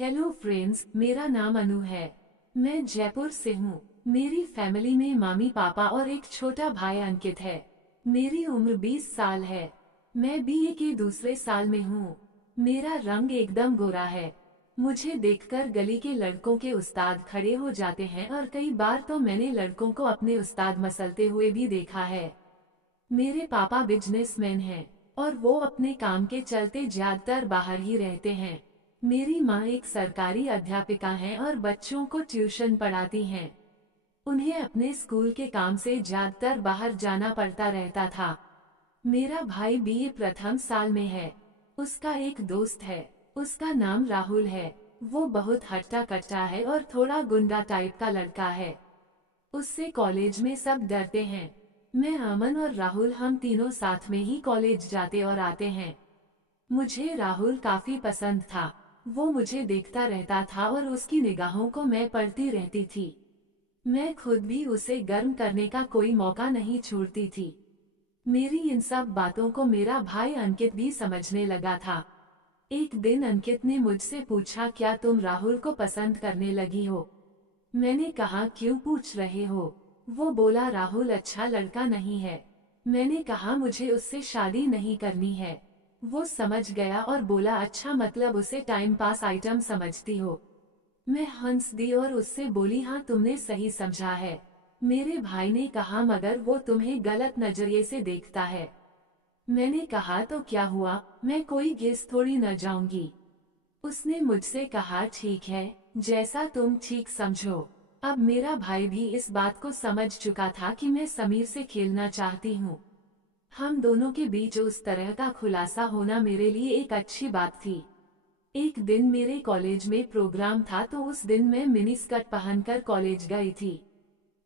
Hello friends, मेरा नाम अनु है। मैं जयपुर से हूँ। मेरी फैमिली में मामी पापा और एक छोटा भाई अंकित है। मेरी उम्र 20 साल है। मैं बीए के दूसरे साल में हूँ। मेरा रंग एकदम गोरा है। मुझे देखकर गली के लड़कों के उस्ताद खड़े हो जाते हैं और कई बार तो मैंने लड़कों को अपने उस्ताद मसलते हुए भी देखा है। मेरे पापा बिजनेसमैन हैं और वो अपने काम के चलते ज्यादातर बाहर ही रहते हैं। मेरी माँ एक सरकारी अध्यापिका हैं और बच्चों को ट्यूशन पढ़ाती हैं। उन्हें अपने स्कूल के काम से ज्यादातर बाहर जाना पड़ता रहता था। मेरा भाई बीए प्रथम साल में है। उसका एक दोस्त है। उसका नाम राहुल है। वो बहुत हट्टा कट्टा है और थोड़ा गुंडा टाइप का लड़का है। उससे कॉलेज में सब डरते हैं। मैं, अमन और राहुल हम तीनों साथ में ही कॉलेज जाते और आते हैं। मुझे राहुल काफी पसंद था। वो मुझे देखता रहता था और उसकी निगाहों को मैं पढ़ती रहती थी। मैं खुद भी उसे गर्म करने का कोई मौका नहीं छोड़ती थी। मेरी इन सब बातों को मेरा भाई अंकित भी समझने लगा था। एक दिन अंकित ने मुझसे पूछा, क्या तुम राहुल को पसंद करने लगी हो? मैंने कहा, क्यों पूछ रहे हो? वो बोला, राहुल अच्छा लड़का नहीं है। मैंने कहा, मुझे उससे शादी नहीं करनी है। वो समझ गया और बोला, अच्छा मतलब उसे टाइम पास आइटम समझती हो? मैं हंस दी और उससे बोली, हाँ तुमने सही समझा है। मेरे भाई ने कहा, मगर वो तुम्हें गलत नजरिए से देखता है। मैंने कहा, तो क्या हुआ, मैं कोई गेस थोड़ी न जाऊंगी। उसने मुझसे कहा, ठीक है, जैसा तुम ठीक समझो। अब मेरा भाई भी इस बात को समझ चुका था कि मैं समीर से खेलना चाहती हूँ। हम दोनों के बीच उस तरह का खुलासा होना मेरे लिए एक अच्छी बात थी। एक दिन मेरे कॉलेज में प्रोग्राम था तो उस दिन मैं मिनी स्कर्ट पहनकर कॉलेज गई थी।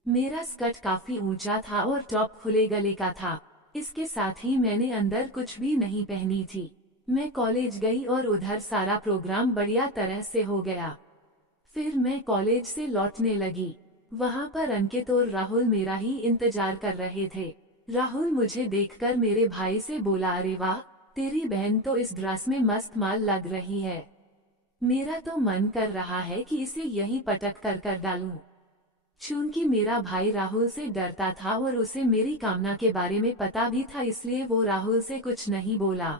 मेरा स्कर्ट काफी ऊंचा था और टॉप खुले गले का था। इसके साथ ही मैंने अंदर कुछ भी नहीं पहनी थी। मैं कॉलेज गई और उधर सारा प्रोग्राम बढ़िया तरह से हो गया। फिर मैं कॉलेज से लौटने लगी। वहाँ पर अंकित और राहुल मेरा ही इंतजार कर रहे थे। राहुल मुझे देखकर मेरे भाई से बोला, अरे वाह, तेरी बहन तो इस ड्रेस में मस्त माल लग रही है। मेरा तो मन कर रहा है कि इसे यहीं पटक कर डालूं। चूंकि मेरा भाई राहुल से डरता था और उसे मेरी कामना के बारे में पता भी था, इसलिए वो राहुल से कुछ नहीं बोला।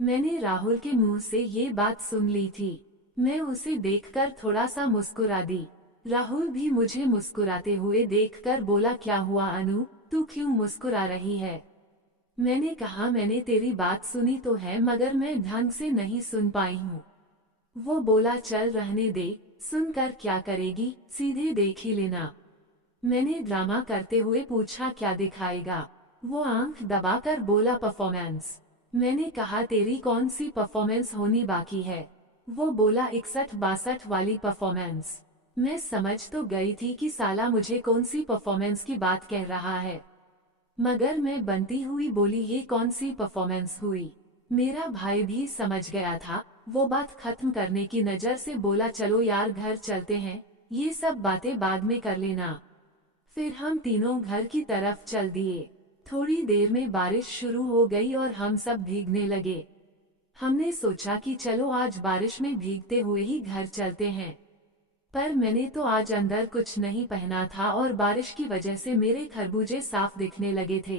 मैंने राहुल के मुंह से ये बात सुन ली थी। मैं उसे देखकर थोड़ा सा मुस्कुरा दी। राहुल भी मुझे मुस्कुराते हुए देखकर बोला, क्या हुआ अनु, तू क्यों मुस्कुरा रही है? मैंने कहा, मैंने तेरी बात सुनी तो है मगर मैं ढंग से नहीं सुन पाई हूँ। वो बोला, चल रहने दे, सुनकर क्या करेगी, सीधे देख ही लेना। मैंने ड्रामा करते हुए पूछा, क्या दिखाएगा? वो आंख दबाकर बोला, परफॉर्मेंस। मैंने कहा, तेरी कौन सी परफॉर्मेंस होनी बाकी है? वो बोला, 61-62 वाली परफॉर्मेंस। मैं समझ तो गई थी कि साला मुझे कौन सी परफॉर्मेंस की बात कह रहा है, मगर मैं बनती हुई बोली, ये कौन सी परफॉर्मेंस हुई? मेरा भाई भी समझ गया था। वो बात खत्म करने की नजर से बोला, चलो यार घर चलते हैं, ये सब बातें बाद में कर लेना। फिर हम तीनों घर की तरफ चल दिए। थोड़ी देर में बारिश शुरू हो गई और हम सब भीगने लगे। हमने सोचा कि चलो आज बारिश में भीगते हुए ही घर चलते हैं। पर मैंने तो आज अंदर कुछ नहीं पहना था और बारिश की वजह से मेरे खरबूजे साफ दिखने लगे थे।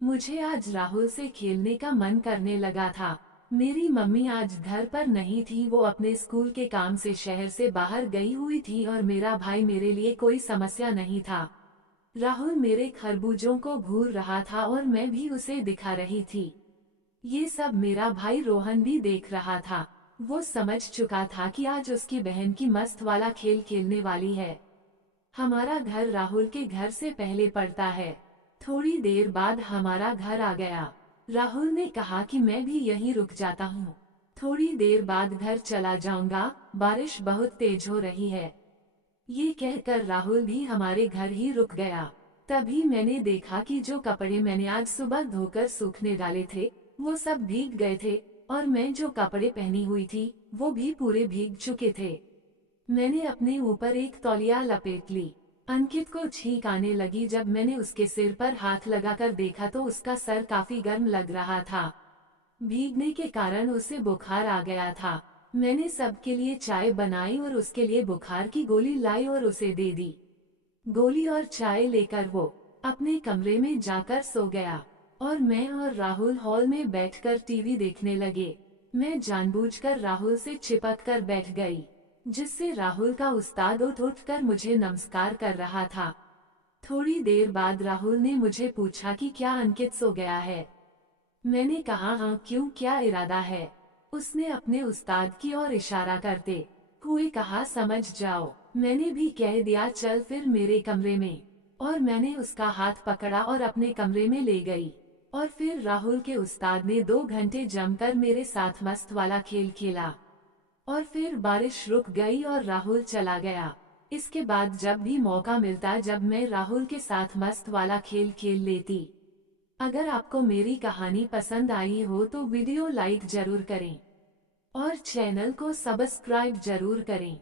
मुझे आज राहुल से खेलने का मन करने लगा था। मेरी मम्मी आज घर पर नहीं थी, वो अपने स्कूल के काम से शहर से बाहर गई हुई थी और मेरा भाई मेरे लिए कोई समस्या नहीं था। राहुल मेरे खरबूजों को घूर रहा था और मैं भी उसे दिखा रही थी। ये सब मेरा भाई रोहन भी देख रहा था। वो समझ चुका था कि आज उसकी बहन की मस्त वाला खेल खेलने वाली है। हमारा घर राहुल के घर से पहले पड़ता है। थोड़ी देर बाद हमारा घर आ गया। राहुल ने कहा कि मैं भी यहीं रुक जाता हूँ, थोड़ी देर बाद घर चला जाऊंगा, बारिश बहुत तेज हो रही है। ये कहकर राहुल भी हमारे घर ही रुक गया। तभी मैंने देखा कि जो कपड़े मैंने आज सुबह धोकर सूखने डाले थे वो सब भीग गए थे और मैं जो कपड़े पहनी हुई थी वो भी पूरे भीग चुके थे। मैंने अपने ऊपर एक तौलिया लपेट ली। अंकित को छींक आने लगी। जब मैंने उसके सिर पर हाथ लगाकर देखा तो उसका सर काफी गर्म लग रहा था। भीगने के कारण उसे बुखार आ गया था। मैंने सबके लिए चाय बनाई और उसके लिए बुखार की गोली लाई और उसे दे दी। गोली और चाय लेकर वो अपने कमरे में जाकर सो गया और मैं और राहुल हॉल में बैठकर टीवी देखने लगे। मैं जानबूझकर राहुल से चिपक कर बैठ गई, जिससे राहुल का उस्ताद उठ कर मुझे नमस्कार कर रहा था। थोड़ी देर बाद राहुल ने मुझे पूछा कि क्या अंकित सो गया है। मैंने कहा हाँ, क्यों, क्या इरादा है? उसने अपने उस्ताद की ओर इशारा करते हुए कहा, समझ जाओ। मैंने भी कह दिया, चल फिर मेरे कमरे में। और मैंने उसका हाथ पकड़ा और अपने कमरे में ले गई। और फिर राहुल के उस्ताद ने 2 घंटे जमकर मेरे साथ मस्त वाला खेल खेला। और फिर बारिश रुक गई और राहुल चला गया। इसके बाद जब भी मौका मिलता, जब मैं राहुल के साथ मस्त वाला खेल खेल लेती। अगर आपको मेरी कहानी पसंद आई हो तो वीडियो लाइक जरूर करें और चैनल को सब्सक्राइब जरूर करें।